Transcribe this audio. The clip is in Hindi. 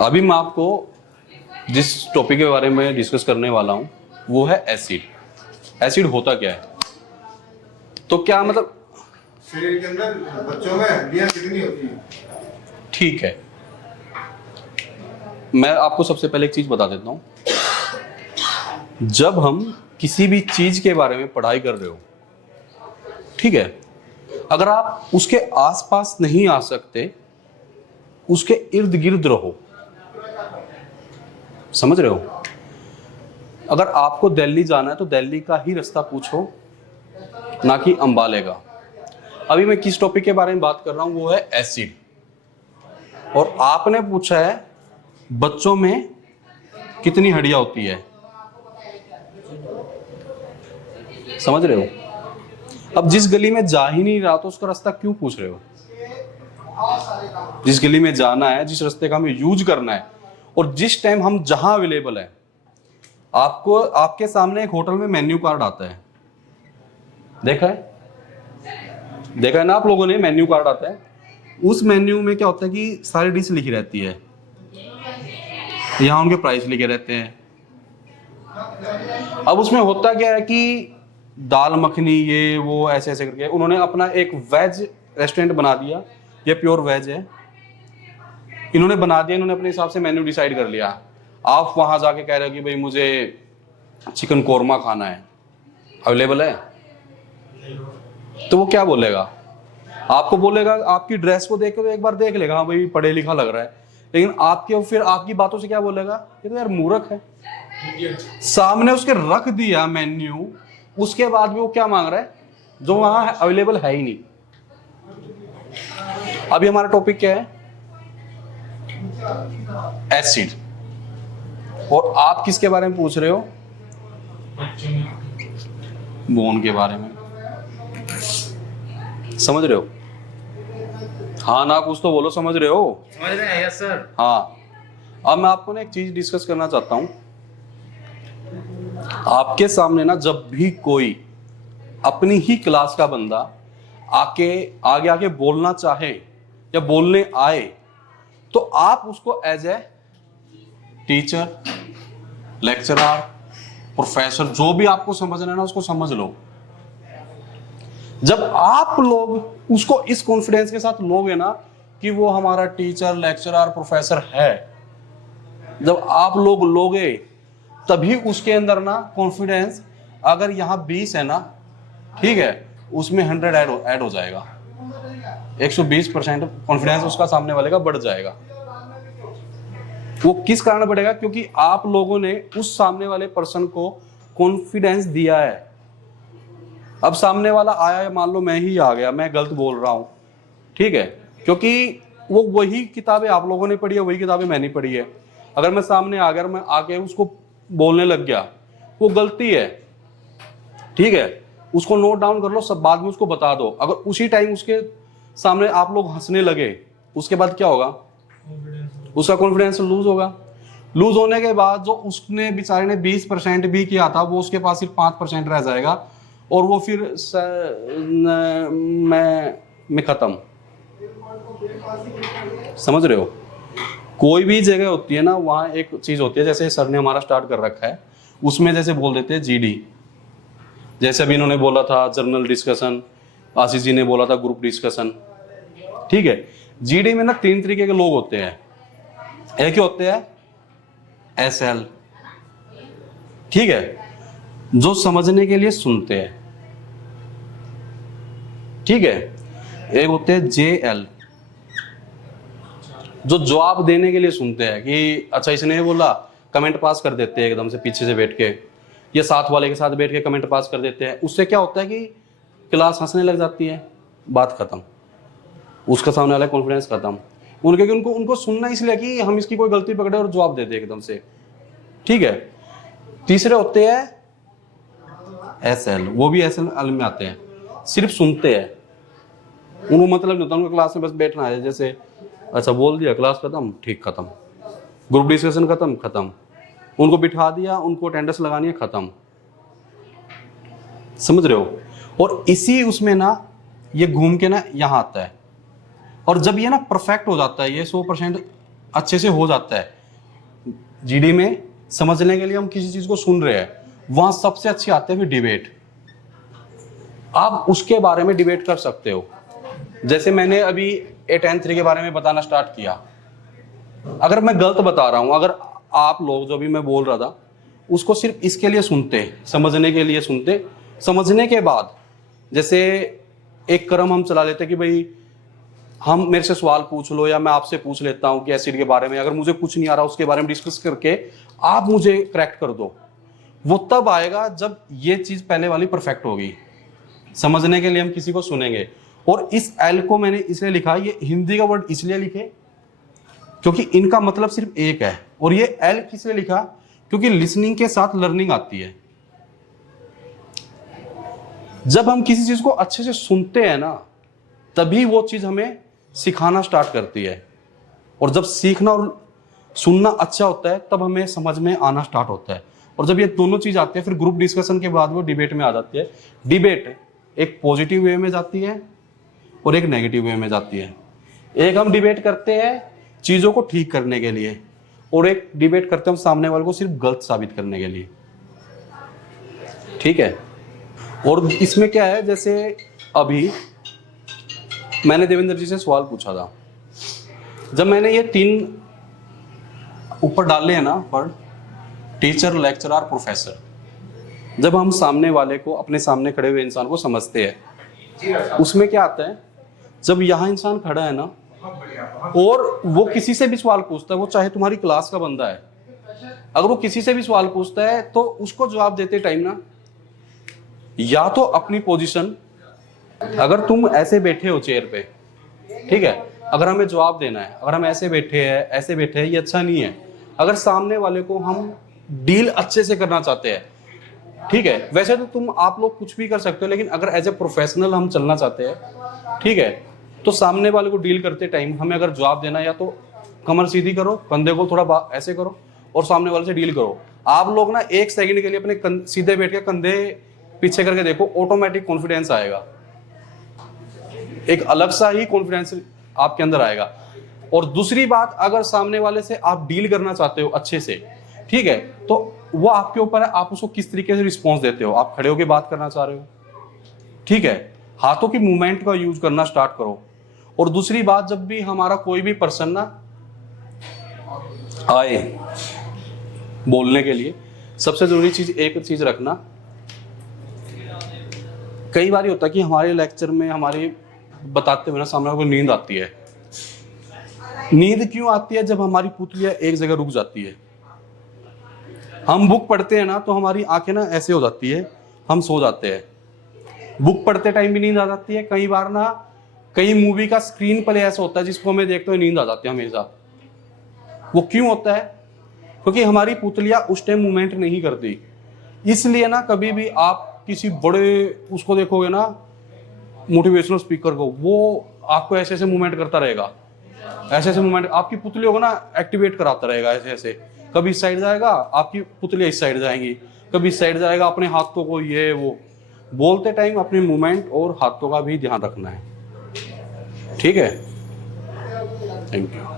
अभी मैं आपको जिस टॉपिक के बारे में डिस्कस करने वाला हूं वो है एसिड। एसिड होता क्या है? तो क्या मतलब शरीर के अंदर बच्चों में हड्डियां कितनी होती हैं? ठीक है, मैं आपको सबसे पहले एक चीज बता देता हूं। जब हम किसी भी चीज के बारे में पढ़ाई कर रहे हो, ठीक है, अगर आप उसके आसपास नहीं आ सकते, उसके इर्द गिर्द रहो। समझ रहे हो? अगर आपको दिल्ली जाना है तो दिल्ली का ही रास्ता पूछो, ना कि अंबाले का। अभी मैं किस टॉपिक के बारे में बात कर रहा हूं, वो है एसिड। और आपने पूछा है बच्चों में कितनी हड्डियां होती है। समझ रहे हो? अब जिस गली में जा ही नहीं रहा तो उसका रास्ता क्यों पूछ रहे हो? जिस गली में जाना है, जिस रास्ते का हमें यूज करना है, और जिस टाइम हम जहां अवेलेबल है, आपको आपके सामने एक होटल में मेन्यू कार्ड आता है, देखा है ना आप लोगों ने? मेन्यू कार्ड आता है, उस मेन्यू में क्या होता है कि सारी डिश लिखी रहती है, यहां उनके प्राइस लिखे रहते हैं। अब उसमें होता क्या है कि दाल मखनी ये वो ऐसे ऐसे करके उन्होंने अपना एक वेज रेस्टोरेंट बना दिया, ये प्योर वेज है, इन्होंने बना दिया, इन्होंने अपने हिसाब से मेन्यू डिसाइड कर लिया। आप वहां जाके कह रहे हो कि भाई मुझे चिकन कोरमा खाना है, अवेलेबल है? तो वो क्या बोलेगा? आपको बोलेगा, आपकी ड्रेस को देख के एक बार देख लेगा, हाँ भाई पढ़े लिखा लग रहा है, लेकिन आपके फिर आपकी बातों से क्या बोलेगा? ये तो यार मूर्ख है। सामने उसके रख दिया मेन्यू, उसके बाद भी वो क्या मांग रहा है जो वहां अवेलेबल है ही नहीं। अभी हमारा टॉपिक क्या है? एसिड। और आप किसके बारे में पूछ रहे हो? बोन के बारे में। समझ रहे हो? हाँ ना, कुछ तो बोलो। समझ रहे हो? समझ रहे हैं? Yes sir. हाँ। अब मैं आपको ना एक चीज डिस्कस करना चाहता हूं। आपके सामने ना जब भी कोई अपनी ही क्लास का बंदा आगे आगे बोलना चाहे या बोलने आए, तो आप उसको as a teacher, lecturer, professor, जो भी आपको समझना है ना, उसको समझ लो। जब आप लोग उसको इस कॉन्फिडेंस के साथ लोगे ना कि वो हमारा टीचर, लेक्चरर, प्रोफेसर है, जब आप लोग लोगे तभी उसके अंदर ना कॉन्फिडेंस, अगर यहां 20 है ना, ठीक है, उसमें 100 ऐड हो जाएगा। 120% कॉन्फिडेंस उसका सामने वाले का बढ़ जाएगा। वो किस कारण बढ़ेगा? क्योंकि आप लोगों ने उस सामने वाले पर्सन को कॉन्फिडेंस दिया है। अब सामने वाला आया है, मान लो मैं ही आ गया, मैं गलत बोल रहा हूं, ठीक है, क्योंकि वो वही किताबें आप लोगों ने पढ़ी है, वही किताबें मैंने पढ़ी है। अगर मैं सामने आ गया, मैं आके उसको बोलने लग गया, वो गलती है, ठीक है, उसको नोट डाउन कर लो, सब बाद में उसको बता दो। अगर उसी टाइम उसके सामने आप लोग हंसने लगे, उसके बाद क्या होगा? उसका कॉन्फिडेंस लूज होगा। लूज होने के बाद जो उसने बेचारे ने 20% भी किया था, वो उसके पास सिर्फ 5% रह जाएगा, और वो फिर मैं खत्म। समझ रहे हो? कोई भी जगह होती है ना, वहां एक चीज होती है, जैसे सर ने हमारा स्टार्ट कर रखा है, उसमें जैसे बोल देते हैं जीडी, जैसे अभी इन्होंने बोला था जर्नल डिस्कशन, आशीष जी ने बोला था ग्रुप डिस्कशन, ठीक है। जीडी में ना 3 तरीके के लोग होते हैं। एक ही होते हैं एसएल, ठीक है, जो समझने के लिए सुनते हैं, ठीक है। एक होते हैं जेएल, जो जवाब देने के लिए सुनते हैं कि अच्छा इसने ये बोला, कमेंट पास कर देते हैं एकदम से पीछे से बैठ के, या साथ वाले के साथ बैठ के कमेंट पास कर देते हैं। उससे क्या होता है कि क्लास हंसने लग जाती है, बात खत्म, उसका सामने वाला कॉन्फिडेंस खत्म। उनको सुनना इसलिए कि हम इसकी कोई गलती पकड़े और जवाब दे दे एकदम से, ठीक है। तीसरे होते हैं एसएल, वो भी एसएल में आते हैं, सिर्फ सुनते हैं, उनको मतलब नहीं होता, उनको क्लास में बस बैठना है, जैसे अच्छा बोल दिया, क्लास खत्म, ठीक, खत्म, ग्रुप डिस्कशन खत्म, खत्म, उनको बिठा दिया, उनको अटेंडेंस लगानी है, खत्म। समझ रहे हो? और इसी उसमें ना ये घूम के ना यहाँ आता है, और जब ये ना परफेक्ट हो जाता है, ये 100% अच्छे से हो जाता है। जीडी में समझने के लिए हम किसी चीज को सुन रहे हैं, वहां सबसे अच्छी आते हैं फिर डिबेट। आप उसके बारे में डिबेट कर सकते हो। जैसे मैंने अभी 8N3 के बारे में बताना स्टार्ट किया, अगर मैं गलत बता रहा हूं, अगर आप लोग जो भी मैं बोल रहा था उसको सिर्फ इसके लिए सुनते, समझने के लिए सुनते, समझने के बाद जैसे एक क्रम हम चला लेते कि भाई हम मेरे से सवाल पूछ लो या मैं आपसे पूछ लेता हूं कि एसिड के बारे में, अगर मुझे कुछ नहीं आ रहा उसके बारे में डिस्कस करके आप मुझे करेक्ट कर दो। वो तब आएगा जब ये चीज पहले वाली परफेक्ट होगी। समझने के लिए हम किसी को सुनेंगे। और इस एल को मैंने इसलिए लिखा, ये हिंदी का वर्ड इसलिए लिखे क्योंकि इनका मतलब सिर्फ एक है। और ये एल किस लिए लिखा, क्योंकि लिसनिंग के साथ लर्निंग आती है। जब हम किसी चीज को अच्छे से सुनते हैं ना, तभी वो चीज हमें सिखाना स्टार्ट करती है। और जब सीखना और सुनना अच्छा होता है तब हमें समझ में आना स्टार्ट होता है। और जब ये दोनों चीज आती है फिर ग्रुप डिस्कशन के बाद वो डिबेट में आ जाती है। डिबेट एक पॉजिटिव वे में जाती है और एक नेगेटिव वे में जाती है। एक हम डिबेट करते हैं चीजों को ठीक करने के लिए, और एक डिबेट करते हैं हम सामने वाले को सिर्फ गलत साबित करने के लिए। ठीक है। और इसमें क्या है, जैसे अभी मैंने देवेंद्र जी से सवाल पूछा था, जब मैंने ये 3 ऊपर डाले हैं ना वर्ड, टीचर, लेक्चरर, प्रोफेसर, जब हम सामने वाले को, अपने सामने खड़े हुए इंसान को समझते हैं, उसमें क्या आता है, जब यहाँ इंसान खड़ा है ना और वो किसी से भी सवाल पूछता है, वो चाहे तुम्हारी क्लास का बंदा है, अगर वो किसी से भी सवाल पूछता है तो उसको जवाब देते टाइम ना, या तो अपनी पोजीशन, अगर तुम ऐसे बैठे हो चेयर पे, ठीक है, अगर हमें जवाब देना है, अगर हम ऐसे बैठे हैं, ये अच्छा नहीं है। अगर सामने वाले को हम डील अच्छे से करना चाहते हैं, ठीक है, वैसे तो आप लोग कुछ भी कर सकते हो, लेकिन अगर एज ए प्रोफेशनल हम चलना चाहते हैं, ठीक है, तो सामने वाले को डील करते टाइम हमें अगर जवाब देना है, या तो कमर सीधी करो, कंधे को थोड़ा ऐसे करो और सामने वाले से डील करो। आप लोग ना 1 सेकंड के लिए अपने सीधे बैठ के कंधे पीछे करके देखो, ऑटोमेटिक कॉन्फिडेंस आएगा, एक अलग सा ही कॉन्फिडेंस आपके अंदर आएगा। और दूसरी बात, अगर सामने वाले से आप डील करना चाहते हो अच्छे से, ठीक है, तो वो आपके ऊपर है, आप उसको किस तरीके से रिस्पॉन्स देते हो। आप खड़े होकर बात करना चाह रहे हो, ठीक है, हाथों की मूवमेंट का यूज करना स्टार्ट करो। और दूसरी बात, जब भी हमारा कोई भी पर्सन ना आए बोलने के लिए, सबसे जरूरी चीज एक चीज रखना, कई बार होता है कि हमारे लेक्चर में हमारे बताते हुए ना सामने को नींद आती है। नींद क्यों आती है? जब हमारी पुतलियां एक जगह रुक जाती है। हम बुक पढ़ते हैं ना तो हमारी आंखें ना ऐसे हो जाती है, हम सो जाते हैं। बुक पढ़ते टाइम भी नींद आ जाती है। कई बार ना कई मूवी का स्क्रीन प्ले ऐसा होता है जिसको हमें देखते हुए नींद आ जाती है हमेशा। वो क्यों होता है? क्योंकि हमारी पुतलियां उस टाइम मूवमेंट नहीं करती। इसलिए ना कभी भी आप किसी बड़े उसको देखोगे ना, मोटिवेशनल स्पीकर को, वो आपको ऐसे ऐसे मूवमेंट करता रहेगा, ऐसे ऐसे मूवमेंट आपकी पुतलियों को ना एक्टिवेट कराता रहेगा ऐसे ऐसे। कभी इस साइड जाएगा, आपकी पुतलियां इस साइड जाएंगी, कभी इस साइड जाएगा, अपने हाथों को ये वो। बोलते टाइम अपने मूवमेंट और हाथों का भी ध्यान रखना है, ठीक है। Thank you.